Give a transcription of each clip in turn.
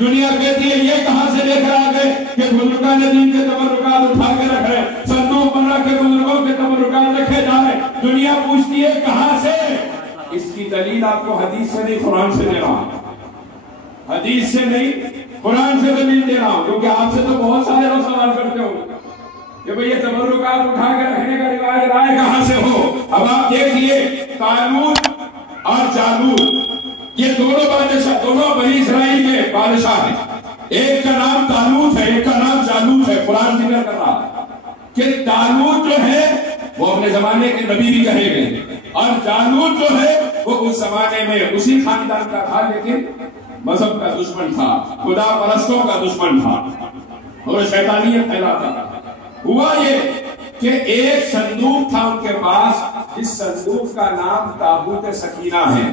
دنیا کہتی ہے یہ کہاں سے لے کر آ گئے کہ بزرگان دین کے تبرکات اٹھا کے رکھ رہے ہیں، صندوق بنا کے بزرگوں کے تبرکات رکھے جا رہے ہیں. دنیا پوچھتی ہے کہاں سے؟ اس کی دلیل آپ کو حدیث سے نہیں قرآن سے دے رہا ہوں، حدیث سے نہیں قرآن سے دلیل دے رہا ہوں، کیونکہ آپ سے تو بہت سارے لوگ سوال کرتے ہو کہ بھئی یہ تبرکات اٹھا کے رکھنے کا رواج لائے کہاں سے ہو. اب آپ دیکھیے طالوت اور جالوت یہ دونوں بادشاہ، دونوں بنی اسرائیل کے بادشاہ ہیں. ایک کا نام طالوت ہے، ایک کا نام جالوت ہے. قرآن ذکر کر رہا ہے کہ طالوت جو ہے وہ اپنے زمانے کے نبی بھی کہے گئے، اور جالوت جو ہے وہ اس زمانے میں اسی خاندان کا تھا، لیکن مذہب کا دشمن تھا، خدا پرستوں کا دشمن تھا اور شیطانیت پھیلاتا تھا. ہوا یہ کہ ایک صندوق تھا ان کے پاس، اس صندوق کا نام تابوت سکینہ ہے.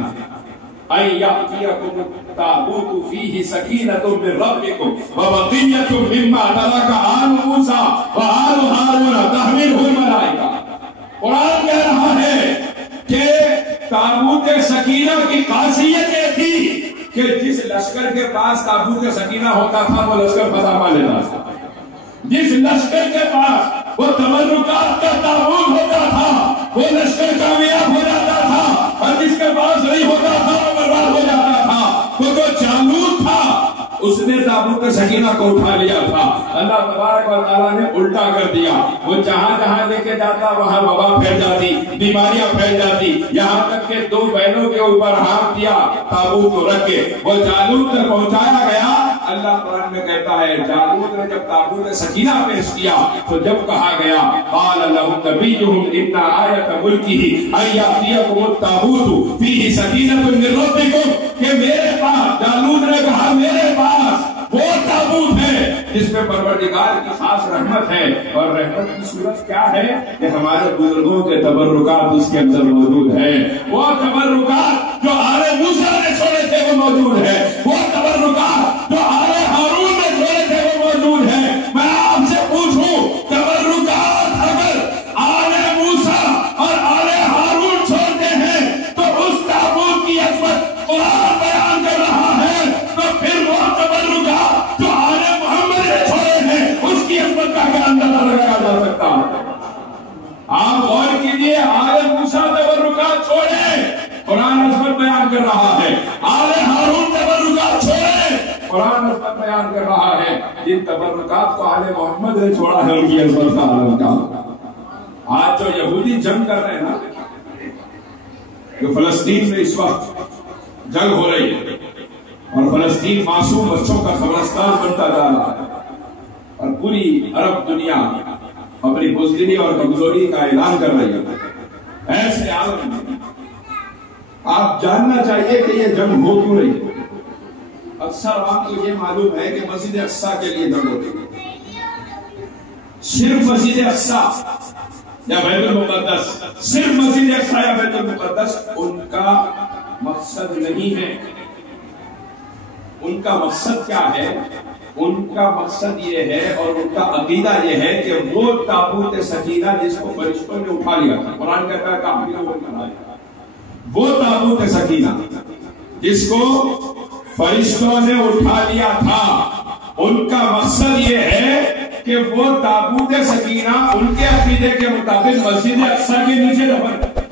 اَن یَأْتِیَکُمُ التَّابُوتُ فِیہِ سَکِینَةٌ مِّن رَبِّکُمْ وَبَقِیَّةٌ مِّمَّا تَرَکَ آلُ موسیٰ وَآلُ ہارون تَحْمِلُهُ الْمَلَائِکَۃُ. قرآن کہہ رہا ہے کہ تابوت سکینہ کی خاصیت یہ تھی کہ جس لشکر کے پاس تابوت سکینہ ہوتا تھا وہ لشکر فتح پا لیتا تھا. جس لشکر کے پاس وہ تبرکات کا تابوت ہوتا تھا وہ لشکر کامیاب ہو جاتا تھا، اور جس کے پاس نہیں ہوتا تھا وہ برباد ہو جاتا تھا. تو جو جالوت تھا اس نے تابوت سکینہ کو اٹھا لیا تھا. اللہ تبارک و تعالیٰ نے الٹا کر دیا. وہ جہاں جہاں لے کے جاتا وہاں وبا پھیل جاتی، بیماریاں پھیل جاتی، یہاں تک کہ 2 بہنوں کے اوپر ہاتھ دیا تابوت کو رکھ کے وہ جالوت تک پہنچایا گیا. اللہ قرآن میں کہتا ہے جالوت نے جب تابوت سکینہ پیش کیا تو جب کہا گیا قال لهم نبيهم ان آیۃ ملکہ ان یأتیکم التابوت فیہ سکینۃ من ربکم، کہ میرے پاس، جالوت نے کہا میرے پاس وہ تابوت ہے جس میں پروردگار کی خاص رحمت ہے، اور رحمت کی صورت کیا ہے کہ ہمارے بزرگوں کے تبرکات اس کے اندر موجود ہیں. وہ تبرکات جو آل موسیٰ نے چھوڑے تھے وہ موجود ہے، وہ تبرکات جو آل ہارون نے چھوڑے تھے وہ موجود ہے. میں آپ سے پوچھوں تبرکات اگر آل موسیٰ اور آل ہارون چھوڑتے ہیں تو اس تابوت کی عظمت قرآن بیان کر رہا ہے، تو پھر وہ تبرکات جو آل محمد نے چھوڑے ہیں اس کی عظمت کا کیا اندازہ لگایا جا سکتا ہے؟ آپ غور کیجئے، آل موسیٰ تبرکات چھوڑے قرآن عظمت بیان کر رہا ہے، آل ہارون تبرکات چھوڑے قرآن عظمت بیان کر رہا ہے. جن تبرکات کو آل محمد نے چھوڑا ہے ان کی عظمت کا عالم کا. آج جو یہودی جنگ کر رہے ہیں نا، جو فلسطین میں اس وقت جنگ ہو رہی ہے اور فلسطین معصوم بچوں کا قبرستان بنتا جا رہا ہے، اور پوری عرب دنیا اپنی بزدلی اور کمزوری کا اعلان کر رہی ہے، ایسے عالم میں آپ جاننا چاہیے کہ یہ جنگ ہو کیوں رہی ہے. اکثر عوام کو یہ معلوم ہے کہ مسجد اقصیٰ کے لیے جنگ ہوتی ہے. صرف مسجد اقصیٰ یا بیت المقدس، صرف مسجد اقصیٰ یا بیت المقدس ان کا مقصد نہیں ہے. ان کا مقصد کیا ہے؟ ان کا مقصد یہ ہے اور ان کا عقیدہ یہ ہے کہ وہ تابوت سکینہ جس کو فرشتوں نے اٹھا لیا تھا، قرآن کہتا ہے وہ تابوت سکینہ جس کو فرشتوں نے اٹھا لیا تھا، ان کا مقصد یہ ہے کہ وہ تابوت سکینہ ان کے عقیدے کے مطابق مسجد اقصیٰ کے نیچے دفن.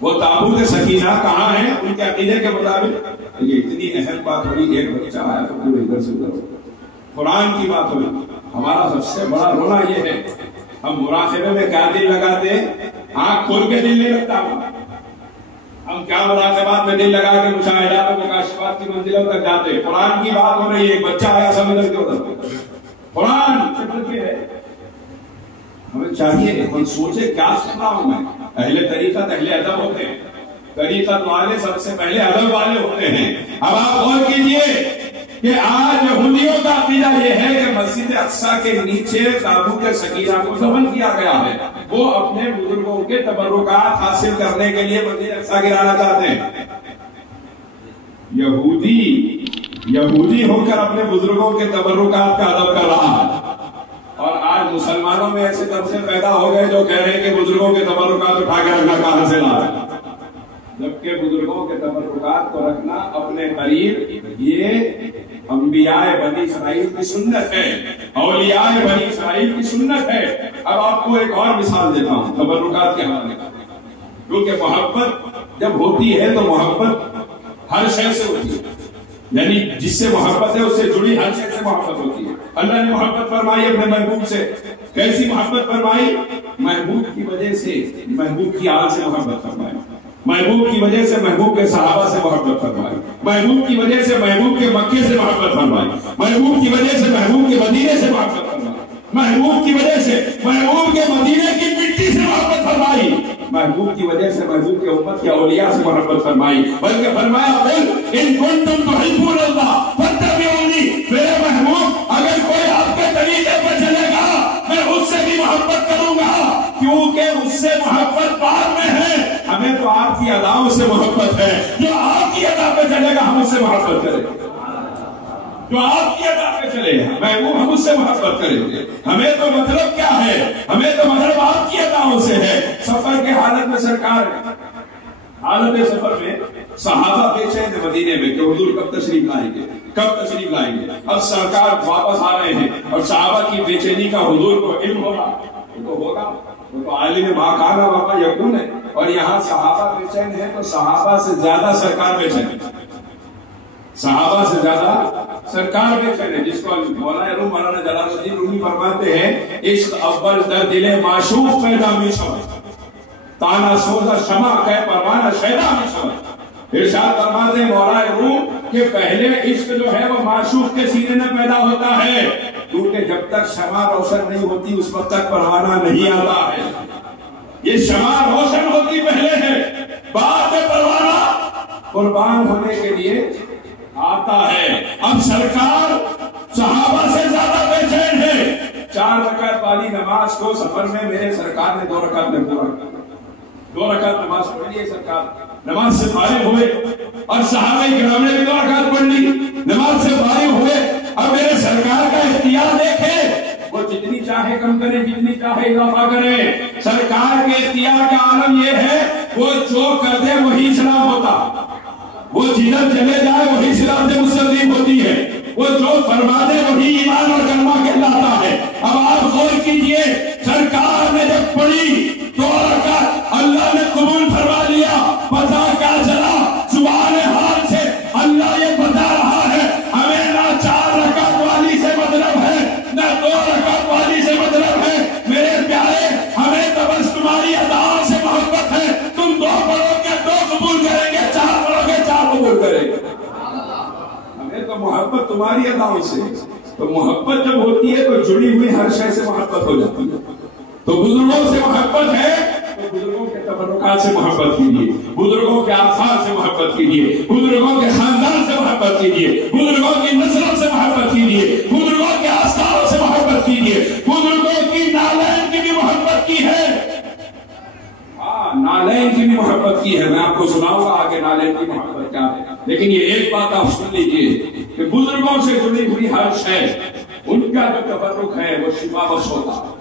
وہ تابوت سکینہ کہاں ہے ان کے عقیدے کے مطابق؟ یہ اتنی اہم بات ہوئی، ایک بچہ آیا تو پورے ادھر سے ادھر قرآن کی بات ہوئی. ہمارا سب سے بڑا رونا یہ ہے ہم مراقبے میں کیا دل لگاتے ہیں، آنکھ کھول کے دل نہیں لگتا. ہم کیا مراقبات میں دل لگا کے مشاہدات و مکاشفات کی منزلوں تک جاتے. قرآن کی بات ہو رہی ہے، ایک بچہ آیا سمجھ کے ادھر قرآن ہے. ہمیں چاہیے ہم سوچے کیا سن رہا ہوں میں. اہل طریقت اہل ادب ہوتے ہیں، طریقت والے سب سے پہلے ادب والے ہوتے ہیں. اب آپ غور کیجئے کہ آج یہودیوں کا عقیدہ یہ ہے کہ مسجد اقصیٰ کے نیچے تابوت سکینہ کو دفن کیا گیا ہے. وہ اپنے بزرگوں کے تبرکات حاصل کرنے کے لیے مسجد اقصیٰ گرانا چاہتے ہیں. یہودی ہو کر اپنے بزرگوں کے تبرکات کا ادب کر رہا ہے، اور آج مسلمانوں میں ایسے طبقے پیدا ہو گئے جو کہہ رہے ہیں کہ بزرگوں کے تبرکات اٹھا کے رکھنا کہاں سے لا رہے ہیں. جبکہ بزرگوں کے تبرکات کو رکھنا اپنے قریب یہ انبیاء بنی اسرائیل کی سنت ہے، اولیاء بنی اسرائیل کی سنت ہے۔ اب آپ کو ایک اور مثال دیتا ہوں تبرکات کے حوالے، کیونکہ محبت جب ہوتی ہے تو محبت ہر شے سے ہوتی ہے، یعنی جس سے محبت ہے اس سے جڑی ہر شے سے محبت ہوتی ہے۔ اللہ نے محبت فرمائی اپنے محبوب سے، کیسی محبت فرمائی؟ محبوب کی وجہ سے محبوب کی آل سے محبت فرمائی، محبوب کی وجہ سے محبوب کے صحابہ سے محبت فرمائی، محبوب کی وجہ سے محبوب کے مکے سے محبت فرمائی، محبوب کی وجہ سے محبوب کے مدینے سے محبت فرمائی، محبوب کی وجہ سے محبوب کے مدینے کی مٹی سے محبت فرمائی، محبوب کی وجہ سے محبوب کے امت کے اولیاء سے محبت فرمائی، بلکہ فرمایا قل ان کنتم تحبون اللہ فاتبعونی، میرے محبوب اگر کوئی آپ کے طریقے پر چلے گا میں اس سے بھی محبت کروں گا، کیونکہ اس سے محبت بعد میں ہے، ہمیں تو آپ کی اداؤں سے محبت ہے، جو آپ کی ادا پہ چلے گا ہم اس سے محبت کریں گے، جو آپ کی ادا پہ چلے گا محبوب ہم اس سے محبت کریں گے۔ ہمیں تو مطلب کیا ہے؟ ہمیں تو مطلب آپ کی اداؤں سے ہے۔ سفر کے حالت میں سرکار حالت سفر میں صحابہ بے چین مدینے میں کہ حضور کب تشریف لائیں گے، کب تشریف لائیں گے۔ اب سرکار واپس آ رہے ہیں اور صحابہ کی بے چینی کا حضور کو علم ہوگا، تو ہوگا، وہ تو عالم ما کان وما یکون ہے، اور یہاں صحابہ بے چین ہے تو صحابہ سے زیادہ سرکار بے چین ہے، صحابہ سے زیادہ سرکار بے چین ہے، جس کو مولانا جلال الدین رومی فرماتے ہیں عشق اول در دل معشوق پیدا می شود، تانا سوزا شمع کہ پروانہ شیدا می شود۔ ارشاد فرماتے ہیں مولانا روم کہ پہلے عشق جو ہے وہ معشوق کے سینے میں پیدا ہوتا ہے، کیونکہ جب تک شمع روشن نہیں ہوتی اس وقت تک پروانہ نہیں آتا ہے، یہ شمع روشن ہوتی پہلے ہے، بعد میں پروانہ قربان ہونے کے لیے آتا ہے۔ اب سرکار صحابہ سے زیادہ بے چین ہے۔ 4 رکعت والی نماز کو سفر میں میرے سرکار نے 2 رکعت میں پورا کیا، 2 رکعت نماز پڑھ لی، سرکار نماز سے فارغ ہوئے اور صحابہ کرام نے بھی 2 رکعت پڑھ لی، نماز سے فارغ ہوئے۔ اب میرے سرکار کا اختیار دیکھے، وہ جتنی چاہے کم کرے، جتنی چاہے اضافہ کرے، سرکار کے اختیار کا عالم یہ ہے وہ جو کر دے وہی اسلام ہوتا، وہ جدھر چلے جائے وہی صراط مستقیم ہوتی ہے، وہ جو فرما دے وہی ایمان اور کلمہ کہلاتا ہے۔ اب آپ غور کیجئے، سرکار نے جب پڑھی 2 رکعت اللہ نے قبول فرما لیا، پتہ کیا چلا؟ زبان حال سے اللہ یہ بتا رہا ہے ہمیں نہ 4 رکعت والی سے مطلب ہے نہ 2 رکعت والی سے مطلب ہے، میرے پیارے ہمیں تو بس تمہاری اداؤں سے محبت ہے، تم 2 پڑھو گے 2 قبول کریں گے، 4 پڑھو گے 4 قبول کریں گے، ہمیں تو محبت تمہاری اداؤں سے۔ تو محبت جب ہوتی ہے تو جڑی ہوئی ہر شے سے محبت ہو جاتی ہے۔ تو بزرگوں سے محبت ہے تو بزرگوں کے تبرکات سے محبت کیجیے، بزرگوں کے آثار سے محبت کیجیے، بزرگوں کے خاندان سے محبت کیجیے، بزرگوں کی نسلوں سے محبت کیجیے، بزرگوں کے آثاروں سے محبت کیجیے، بزرگوں کی نالین کی بھی محبت کی ہے، ہاں نالین کی بھی محبت کی ہے، میں آپ کو سناؤں گا آگے نالین کی محبت کیا ہے، لیکن یہ ایک بات آپ سن لیجیے کہ بزرگوں سے جڑی ہوئی ہر شے ان کا جو تبرک ہے وہ شفا بخش ہوتا ہے،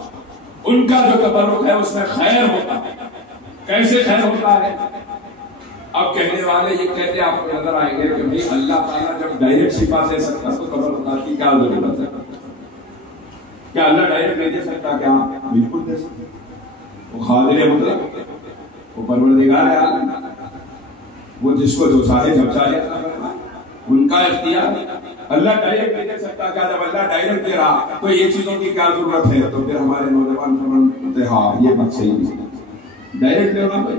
ان کا جو تبرک ہے اس میں خیر ہوتا ہے۔ کیسے خیر ہوتا ہے؟ اب کہنے والے یہ کہتے آپ کو نظر آئیں گے کہ بھئی اللہ تعالیٰ جب ڈائریکٹ شفا دے سکتا تو تبرکات کی کیا ضرورت ہے؟ کیا اللہ ڈائریکٹ نہیں دے سکتا؟ کیا بالکل دے سکتا، وہ قادر مطلق، وہ پروردگار عالم، وہ جس کو جو چاہے جب چاہے ان کا اختیار۔ اللہ ڈائریکٹ نہیں دے سکتا، کیا جب اللہ ڈائریکٹ دے رہا تو یہ چیزوں کی کیا ضرورت ہے؟ تو پھر ہمارے نوجوان فرماتے ہاں یہ بات صحیح نہیں، ڈائریکٹ دے رہا بھائی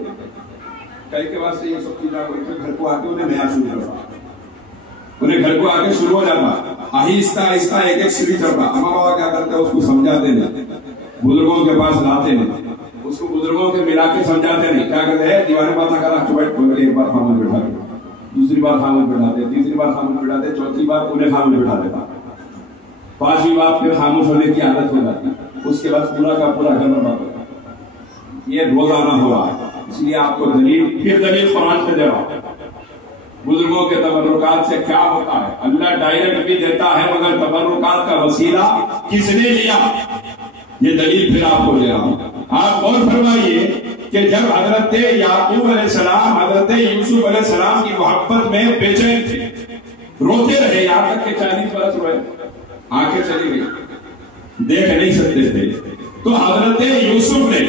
کل کے بعد سے یہ سب چیزیں گھر کو آ کے انہیں نیا شروع کرتا، انہیں گھر کو آ کے شروع ہو جاتا، آہستہ آہستہ ایک ایک سیڑھی چڑھتا۔ اما بابا کیا کرتے ہیں؟ اس کو سمجھاتے نہیں، بزرگوں کے پاس لاتے نہیں، اس کو بزرگوں کے ملا کے سمجھاتے نہیں، کیا کرتے ہیں؟ دیوانے باتیں کرا کے بیٹھ پڑے، ایک بار خاموش بیٹھا دے، دوسری بار خاموش بیٹھاتے، تیسری بار خاموش بیٹھاتے، چوتھی بار انہیں خاموش بٹھا دیتا، 5ویں بار پھر خاموش ہونے کی عادت ہو جاتی، اس کے بعد پورا کا پورا گھر برباد ہوتا۔ یہ روزانہ ہو رہا ہے، اس لیے آپ کو دلیل قرآن سے دے رہا ہوں۔ بزرگوں کے تبرکات سے کیا ہوتا ہے؟ اللہ ڈائریکٹ بھی دیتا ہے مگر تبرکات کا وسیلہ کس نے لیا؟ یہ دلیل پھر آپ کو دے رہا ہوں۔ آپ غور فرمائیے کہ جب حضرت یعقوب علیہ السلام حضرت یوسف علیہ السلام کی محبت میں بے چین تھے، روتے رہے، یہاں تک کہ 40 برس روئے، آنکھیں چلی گئی، دیکھ نہیں سکتے تھے، تو حضرت یوسف نے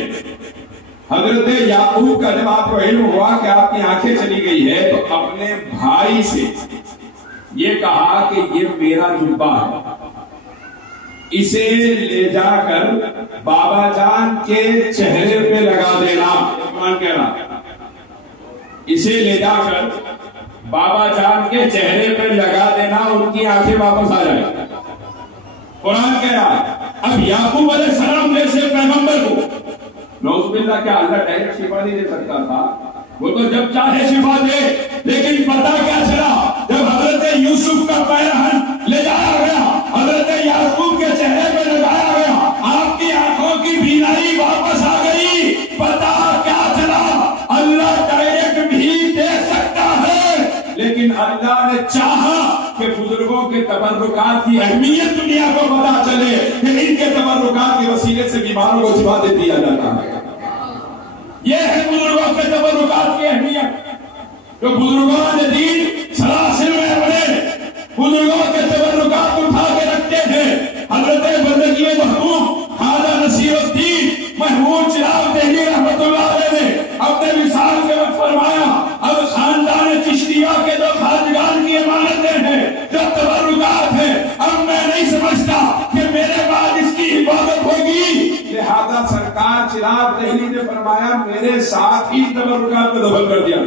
حضرت یعقوب کا جب آپ کو علم ہوا کہ آپ کی آنکھیں چلی گئی ہے تو اپنے بھائی سے یہ کہا کہ یہ میرا جبہ ہے، اسے لے جا کر بابا جان کے چہرے پہ لگا دینا، قرآن کہہ رہا اسے لے جا کر بابا جان کے چہرے پہ لگا دینا، ان کی آنکھیں واپس آ جائیں۔ قرآن کہہ رہا ہے اب یعقوب علیہ السلام جیسے پیغمبر کو نعوذ باللہ کیا اللہ ڈائریکٹ شفا نہیں دے سکتا تھا؟ وہ تو جب چاہے شفا دے، لیکن پتا کیا چلا جب حضرت یوسف کا پیرہن لے جایا گیا، حضرت یعقوب کے چہرے پہ لگایا گیا، آپ کی آنکھوں کی بینائی واپس آ گئی۔ پتا کیا چلا اللہ ڈائریکٹ بھی دے سکتا ہے، لیکن اللہ نے چاہا کہ بزرگوں کے تبرکات کی اہمیت دنیا کو پتا چلے کہ ان کے تبرکات کے وسیلے سے بیماروں کو شفا دے دیا جاتا ہے۔ یہ ہے بزرگوں کے تبرکات کی اہمیت، جو بزرگوں نے دین سلاسل میں بڑے بزرگوں کے تبرکات اٹھا کے رکھتے تھے۔ حضرت بندگی محبوب خواجہ نصیر الدین محمود چراغ دہلی رحمۃ اللہ علیہ نے اپنے وصال کے وقت فرمایا اب خاندان چشتیہ کے جو خواجگان کی امانتیں ہیں، جو تبرکات ہیں، اب میں نہیں سمجھتا کہ میرے بعد اس کی عبادت ہوگی، لہذا سرکار چراغ دہلی نے فرمایا میرے ساتھ ہی تبرکات میں دفن کر دیا،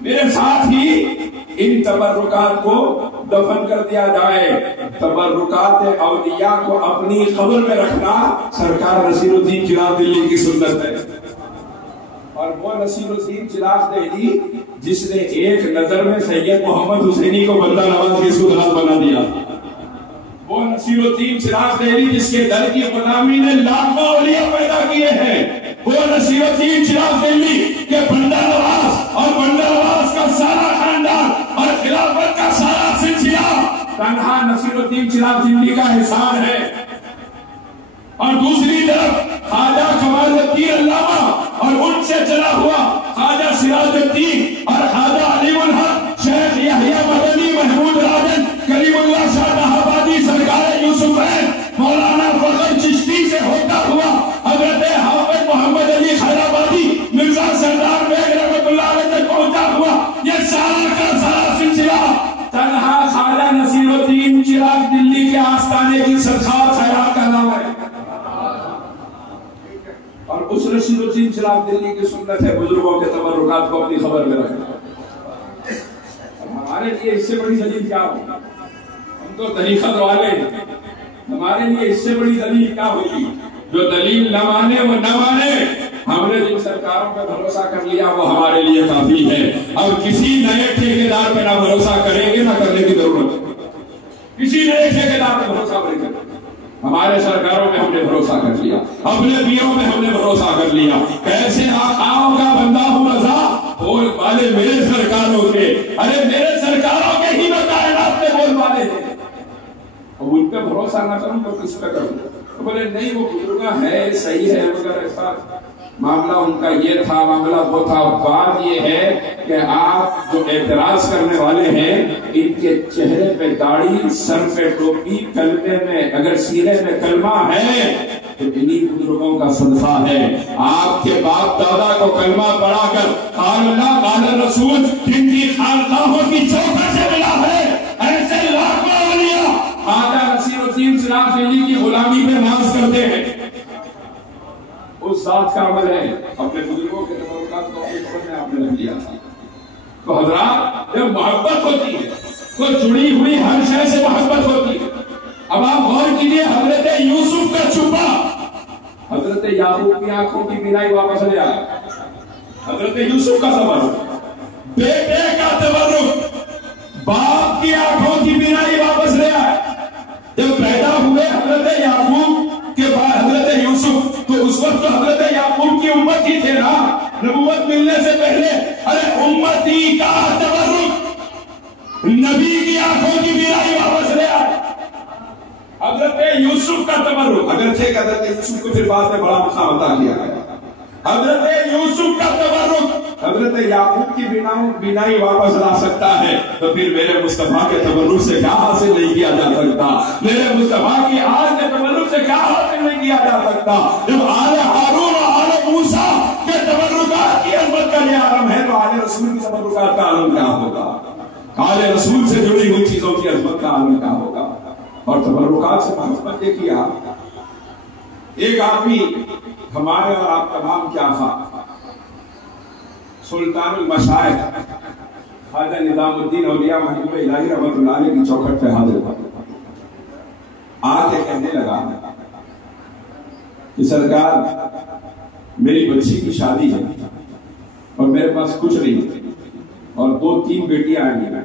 میرے ساتھ ہی ان تبرکات کو دفن کر دیا جائے۔ تبرکات اولیاء کو اپنی قبر میں رکھنا سرکار نصیر الدین چراغ دہلی کی سنت ہے، اور وہ نصیر الدین چراغ دہلی جس نے ایک نظر میں سید محمد حسینی کو بندہ نواز کی سودھان بنا دیا، وہ نصیر الدین چراغ دہلی جس کے در کی غلامی نے لاکھوں اولیاء پیدا کیے ہیں، وہ نصیر الدین چراغ دہلی کے بندہ نواز اور بندہ نواز کا سارا خاندان اور خلافت کا سارا سلسلہ تنہا نصیر الدین چراغ دہلی کا احسان ہے۔ اور دوسری طرف خواجہ کمال الدین علامہ اور ان سے چلا ہوا خواجہ سراج الدین اور خواجہ علیم الحق شیخ یحییٰ مدنی محمود راجن کریم اللہ شاہ نہابادی سرکار یوسف ہے مولانا فخر چشتی سے ہوتا ہوا حضرت حافظ محمد علی خیرآبادی مرزا سردار بیگ رحمۃ اللہ علیہ تک پہنچا ہوا، یہ سارا کا سارا سلسلہ تنہا خواجہ نصیر الدین چراغ دہلی کے آستانے کی سرکار خیرات کا نام ہے۔ اور اس نصیر الدین چراغ دہلی کی سنت ہے بزرگوں کے تبرکات کو اپنی خبر میں رکھنا۔ ہمارے لیے اس سے بڑی دلیل کیا ہوگی؟ ہم تو طریقت والے ہیں، ہمارے لیے اس سے بڑی دلیل کیا ہوگی؟ جو دلیل نہ مانے وہ نہ مانے، ہم نے جن سرکاروں پر بھروسہ کر لیا وہ ہمارے لیے کافی ہے۔ اب کسی نئے ٹھیکیدار پہ نہ بھروسہ کریں گے، نہ کرنے کی ضرورت، کسی نئے ٹھیکیدار پہ بھروسہ نہیں کریں۔ ہمارے سرکاروں میں ہم نے بھروسہ کر لیا، اپنے پیروں میں ہم نے بھروسہ کر لیا، کیسے آقاؤں کا بندہ ہوں رضا بول والے میرے سرکاروں کے، ارے میرے سرکاروں کے ہی میں کائنات میں بول والے تھے، اب ان پہ بھروسہ نہ کروں تو کس پہ کروں؟ بولے نہیں وہ بزرگاں ہے صحیح ہے مگر ایسا معاملہ ان کا یہ تھا، معاملہ وہ تھا۔ بات یہ ہے کہ آپ جو اعتراض کرنے والے ہیں ان کے چہرے پہ داڑھی، سر پہ ٹوپی، کلمے میں اگر سینے میں کلمہ ہے تو انہی بزرگوں کا صدقہ ہے۔ آپ کے باپ دادا کو کلمہ پڑھا کر قال اللہ قال رسول جن کی خانقاہوں کی چوکھٹ سے ملا ہے، ایسے لاکھوں اولیاء خواجہ نصیر الدین چراغ دہلی کی غلامی پہ ناز کرتے ہیں۔ اس ذات کا عمل ہے، اپنے بزرگوں کے تبرکات کو اپنے خبر میں آپ نے رکھ لیا تھا۔ تو حضرات جب محبت ہوتی ہے تو جڑی ہوئی ہر شے سے محبت ہوتی ہے۔ اب آپ غور کیجیے حضرت یوسف کا چھپا حضرت یعقوب کی آنکھوں کی بینائی واپس لے آیا، حضرت یوسف کا تبرک، بیٹے کا تبرک باپ کی آنکھوں کی بینائی واپس لے آیا۔ جب پیدا ہوئے حضرت یعقوب کے بعد حضرت یوسف تو اس وقت تو حضرت یعقوب کی امت ہی تھے نا، نبوت ملنے سے پہلے۔ ارے امتی کا تبرک نبی کی آنکھوں کی بینائی واپس لے آئے۔ حضرت یوسف کا تبرک اگرچہ حضرت یوسف کو پھر بعد میں بڑا مقام عطا کیا گیا، حضرت یوسف کا تبرک حضرت یعقوب کی بینائی واپس لا سکتا ہے، تو پھر میرے مصطفیٰ کے تبرک سے کیا حاصل نہیں کیا جا سکتا؟ میرے مصطفیٰ کی آل کے تبرک سے کیا حاصل نہیں کیا جا سکتا؟ جب آل ہارون اور آل موسیٰ کے تبرکات کی عظمت کا یہ عالم ہے، تو آل رسول کی تبرکات کا عالم کیا ہوگا؟ آل رسول سے جڑی ہوئی چیزوں کی عظمت کا عالم کیا ہوگا؟ اور تبرکات سے محبت دیکھیے آپ، ایک آدمی ہمارے اور آپ تمام کیا تھا، سلطان المشائخ خواجہ نظام الدین اولیاء محبوب الہی رحمۃ اللہ علیہ کی چوکھٹ پہ حاضر تھا، آ کے کہنے لگا کہ سرکار میری بچی کی شادی ہے اور میرے پاس کچھ نہیں، اور 2-3 بیٹیاں آئیں،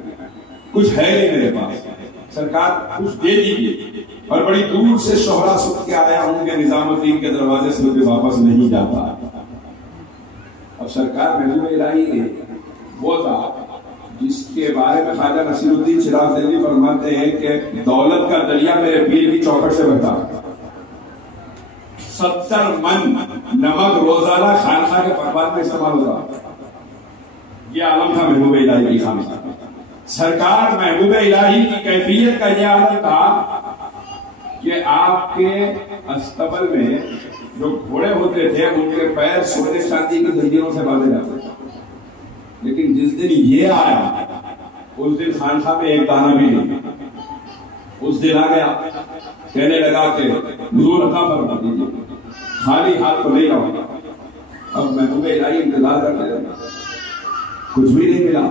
کچھ ہے نہیں میرے پاس، سرکار کچھ دے دیجیے، اور بڑی دور سے شہرا سن کے آیا ہوں کہ نظام الدین کے دروازے سے مجھے واپس نہیں جاتا۔ اور سرکار محبوب الہی نے وہ تھا جس کے بارے میں خواجہ نصیر الدین شراز دہلوی فرماتے ہیں کہ دولت کا دریا میرے پیر کی چوکھٹ سے بہتا، 70 من نمک روزانہ خانقاہ کے پکوان میں استعمال ہوتا، یہ عالم تھا محبوب الہی کی خانقاہ۔ سرکار محبوب الہی کی کیفیت کا یہ عالم تھا کہ آپ کے استبل میں جو گھوڑے ہوتے تھے ان کے پیر سونے چاندی کی زنجیروں سے باندھے جاتے تھے، لیکن جس دن یہ آیا اس دن خانقاہ میں ایک دانہ بھی نہیں، اس دن آ گیا کہنے لگا کہ حضور عطا فرما دیجیے، خالی ہاتھ تو نہیں رہا۔ اب محبوب الہی انتظار کرتے رہے، کچھ بھی نہیں ملا،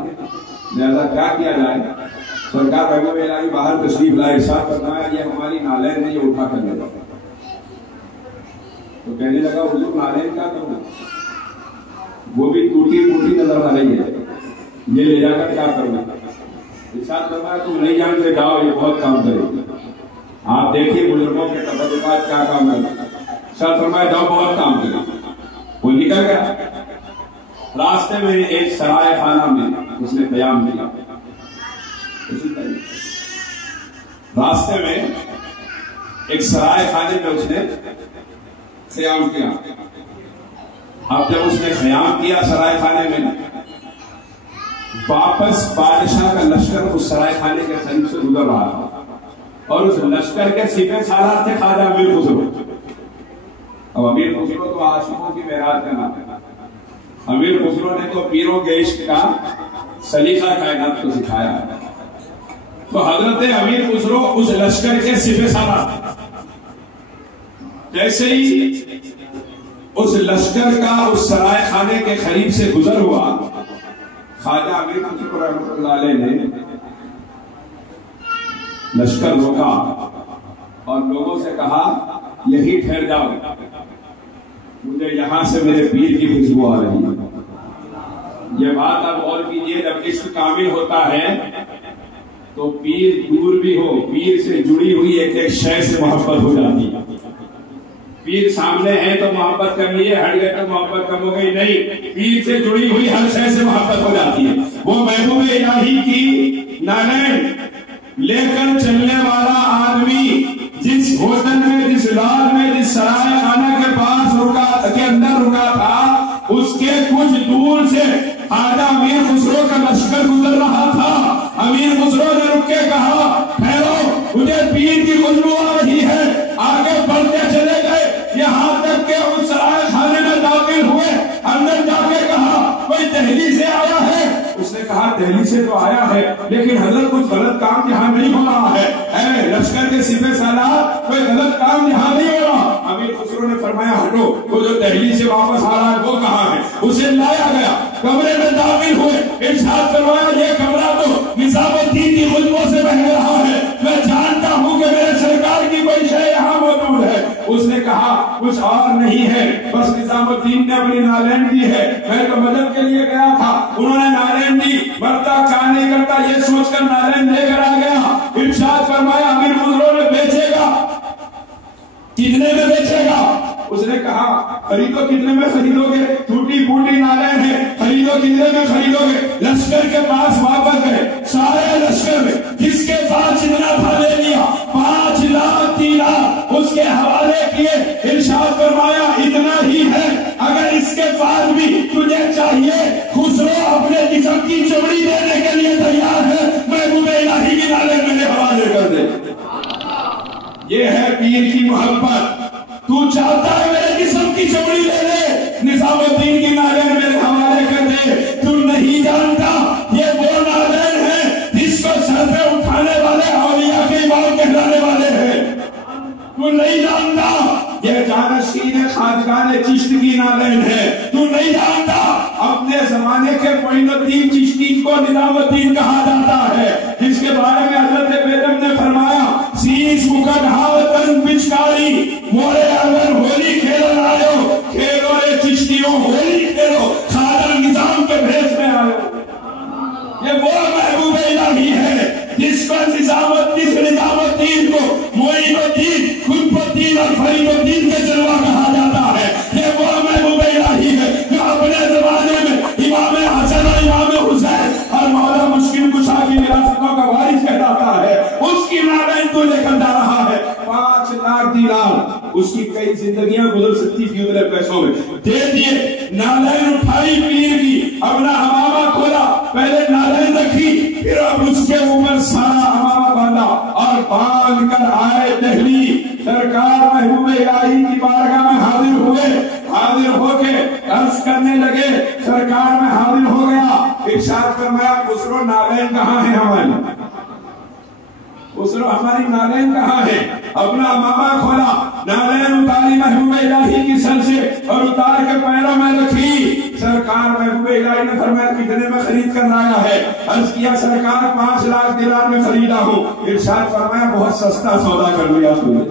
لہذا کیا کیا جائے؟ سرکار محبوب الہی باہر تشریف لائے، ارشاد فرمایا یہ ہماری نالین ہے، یہ اٹھا کر لے جاؤ۔ تو کہنے لگا حضور نالین کیا کروں؟ وہ بھی ٹوٹی پھوٹی نظر آ رہی ہے، یہ لے جا کر کیا کروں؟ ارشاد فرمایا تم نہیں جانتے، جاؤ یہ بہت کام کرے گی۔ آپ دیکھیے بزرگوں کے تبرکات کیا کام کرتے، ارشاد فرمایا جاؤ بہت کام کرے گی۔ وہ نکل گیا، راستے میں ایک سرائے خانہ میں اس نے قیام کیا، راستے میں ایک سرائے خانے میں اس نے قیام کیا۔ اب جب اس نے قیام کیا سرائے خانے میں، واپس بادشاہ کا لشکر اس سرائے خانے کے قریب سے گزر رہا تھا، اور اس لشکر کے سپہ سالار تھے خواجہ امیر خسرو۔ اب امیر خسرو تو عاشقوں کی معراج کا نام ہے، امیر خسرو نے تو پیروں کے عشق کا سلیقہ کائنات کو سکھایا ہے۔ تو حضرت امیر خسرو اس لشکر کے سپہ سالار، جیسے ہی اس لشکر کا اس سرائے خانے کے قریب سے گزر ہوا، خواجہ امیر خسرو رحمۃ اللہ علیہ نے لشکر روکا اور لوگوں سے کہا یہی ٹھہر جاؤ، مجھے یہاں سے میرے پیر کی خوشبو آ رہی ہے۔ یہ بات آپ غور کیجیے، جب عشق کامل ہوتا ہے تو پیر دور بھی ہو، پیر سے جڑی ہوئی ایک ایک شے سے محبت ہو جاتی ہے۔ پیر سامنے ہے تو محبت کرنی ہے، ہٹ گئے تو محبت کم ہو گئی نہیں، پیر سے جڑی ہوئی ہر شے سے محبت ہو جاتی ہے۔ وہ محبوب الہی کی نالین لے کر چلنے والا آدمی جس ہوٹل میں، جس لال میں، جس سرائے خانہ کے پاس کے اندر رکا تھا، اس کے کچھ دور سے خواجہ امیر خسرو کا لشکر گزر رہا تھا۔ امیر خسرو نے رک کے کہا ٹھہرو، مجھے پیر کی خوشبو آ رہی ہے۔ آگے بڑھتے چلے گئے، یہاں تک کہ اس سرائے خانے میں داخل ہوئے، اندر جا کے کہا کوئی دہلی سے آیا ہے؟ اس نے کہا دہلی سے تو آیا ہے، لیکن حضرت کچھ غلط کام یہاں نہیں ہو رہا ہے، اے لشکر کے سپہ سالار کوئی غلط کام یہاں نہیں ہو رہا۔ امیر خسرو نے فرمایا ہٹو، وہ جو دہلی سے واپس آ رہا ہے وہ کہاں ہے؟ اسے لایا گیا، کمرے میں داخل ہوئے، ارشاد فرمایا یہ کمرہ تو نظام الدین کی خوشبو سے بہہ رہا ہے، میں جانتا ہوں کہ میرے سرکار کی کوئی شے یہاں موجود ہے۔ اس نے کہا کچھ اور نہیں ہے، بس نظام الدین نے اپنی نالین دی ہے، میں تو مدد کے لیے گیا تھا، انہوں نے نالین دی، مرتا کیا نہیں کرتا یہ سوچ کر نالین لے کر آ گیا۔ ارشاد فرمایا امیر خسرو نے بیچے گا، کتنے میں بیچے گا؟ اس نے کہا خریدو، کتنے میں خریدو گے؟ ٹوٹی پھوٹی نالین ہے، خریدو، کتنے میں خریدو گے؟ لشکر کے پاس واپس گئے، سارے لشکر میں جس کے پاس جتنا تھا لے لیا، 5 لاکھ 3 لاکھ اس کے حوالے کیے، ارشاد فرمایا اتنا ہی ہے، اگر اس کے بعد بھی تجھے چاہیے خسرو اپنے جسم کی چمڑی دینے کے لیے تیار ہے، محبوب الہی کی نالے میرے حوالے کر دے۔ یہ ہے پیر کی محبت۔ تو چاہتا ہے میرے جسم کی چمڑی لے لے، نظام الدین کی نالین میرے حوالے کر دے۔ تو نہیں جانتا یہ وہ نالین ہے جس کو سر پہ اٹھانے والے اولیاء کے امام کہلانے والے ہیں۔ تو نہیں جانتا یہ جانشین خواجگان چشت کی نالین ہے۔ تو نہیں جانتا اپنے زمانے کے معین الدین چشتی کو نظام الدین کہا جاتا ہے، جس کے بارے میں حضرت بیگم نے فرمایا سیس مکن ہاوتن بچکاری مورے اگر ہولی کھیلن آئے کھیلو اے چشتیوں ہولی کھیلو، خواجہ نظام کے بھیس میں آئے۔ یہ وہ محبوب الہی ہے جس کو نظام الدین کو معین الدین، قطب الدین اور فرید الدین کے جلوہ کہا جاتا ہے۔ یہ وہ محبوب الہی ہے جو اپنے زمانے میں امام حسن اور امام حسین اور مولا مشکل کشا کی وراثتوں کا وارث کہلاتا ہے۔ اس کی نالین تو لے کر جا رہا ہے 5 لاکھ دینار، اس کی کئی زندگیاں گزر سکتی تھی اتنے پیسوں میں، دے دیے۔ نالین اٹھائی پیر کی، اپنا امامہ کھولا، پہلے نالین رکھی، پھر اب اس کے اوپر سارا امامہ باندھا اور باندھ کر آئے دہلی۔ سرکار محبوب الہی کی بارگاہ میں حاضر ہوئے، حاضر ہو کے عرض کرنے لگے، سرکار میں حاضر ہو گیا، ارشاد فرمایا خسرو نالین کہاں ہے ہماری؟ خسرو ہماری نالین کہاں ہے؟ اپنا امامہ کھولا، نالین اتاری محبوب الہی کی سر سے اور اتار کے پیروں میں رکھی۔ سرکار محبوب الہی نے فرمایا کتنے میں خرید کر لایا ہے؟ عرض کیا سرکار 5 لاکھ دینار میں خریدا ہوں۔ ارشاد فرمایا بہت سستا سودا کر لیا تم نے،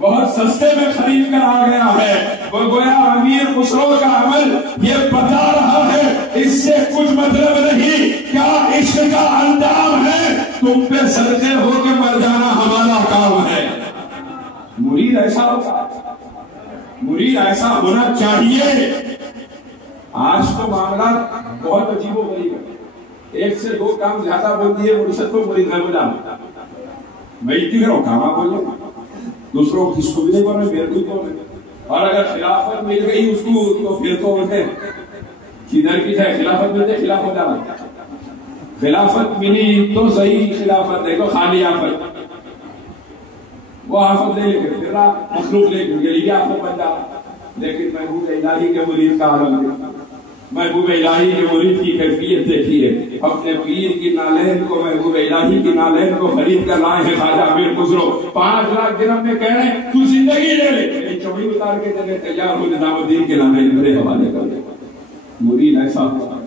بہت سستے میں خرید کر آ گیا ہے۔ وہ گویا امیر خسرو کا عمل یہ بتا رہا ہے، اس سے کچھ مطلب نہیں، کیا عشق کا انجام ہے، تم پہ سجدے ہو کے مر جانا ہمارا کام ہے۔ مرید ایسا ہوتا، مرید ایسا ہونا چاہیے۔ آج تو معاملات بہت عجیب و غریب ہے، ایک سے 2 کام زیادہ بول دیے مرشد کو مرید ہے بولا، میں اتنی کروں کام آپ بولو، دوسروں کس کو بھی نہیں بول رہے، میرے کو بول رہے۔ اور اگر خلافت مل گئی اس کو تو پھر تو بولتے کدھر کی ہے خلافت ملتے، خلافت آ خلافت ملی تو صحیح خلافت نہیں تو خالی آفت، وہ آفت نہیں لے کے پھر مخلوق لے کے یہ آفت بن جا۔ لیکن محبوب الہی کے مرید کا عالم ہے، محبوب الہی کے مرید کی کیفیت دیکھیے۔ اپنے پیر کی نالین کو، محبوب الہی کی نالین کو خرید کر لائے ہیں خواجہ امیر خسرو۔ 5 لاکھ درہم میں کہہ رہے ہیں تو زندگی لے لے، چوڑی اتار کے دے تیار ہو، نظام الدین کے نالین میرے حوالے کر دے۔ مرید ایسا ہوتا ہے،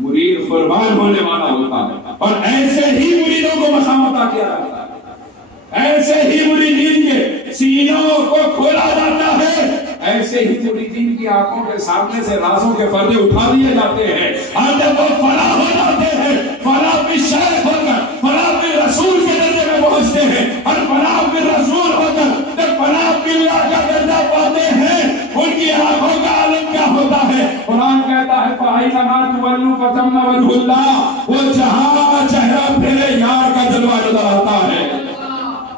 مرید قربان ہونے والا ہوتا ہے، اور ایسے ہی مریدوں کو مسامت عطا کیا جاتا ہے، ایسے ہی مریدین کے سینوں کو کھولا جاتا ہے، ایسے ہی مریدین کی آنکھوں کے سامنے سے رازوں کے پردے اٹھا دیے جاتے ہیں، اور جب وہ فنا ہو جاتے ہیں، فنا بھی شیخ ہو کر فنا بھی رسول کے درجے میں پہنچتے ہیں، اور فنا بھی رسول ہو کر جب فنا باللہ کا درجہ پاتے ہیں، ان کی آنکھوں کا عالم کیا ہوتا ہے؟ قرآن کہتا ہے فَأَيْنَمَا تُوَلُّوا فَثَمَّ وَجْهُ اللَّهِ، وہ جہاں چہرہ پھیرے یار کا جلوہ نظر آتا ہے،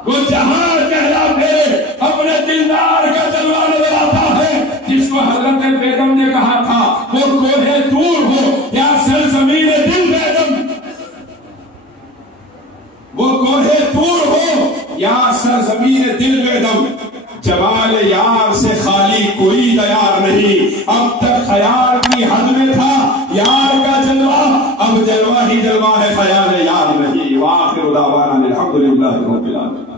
وہ جہاں چہرہ پھیرے اپنے دلدار کا جلوہ نظر آتا ہے۔ جس کو حضرت بیگم نے کہا تھا وہ کوہ طور ہو یا سرزمین دل بیگم، وہ کوہ طور ہو یا سرزمین دل بیگم، جمال یار سے خالی کوئی دیار نہیں، اب تک خیال کی حد میں تھا یار کا جلوہ، اب جلوہ ہی جلوہ ہے، خیال یار نہیں۔ وآخر دعوانا الحمدللہ رب العالمین۔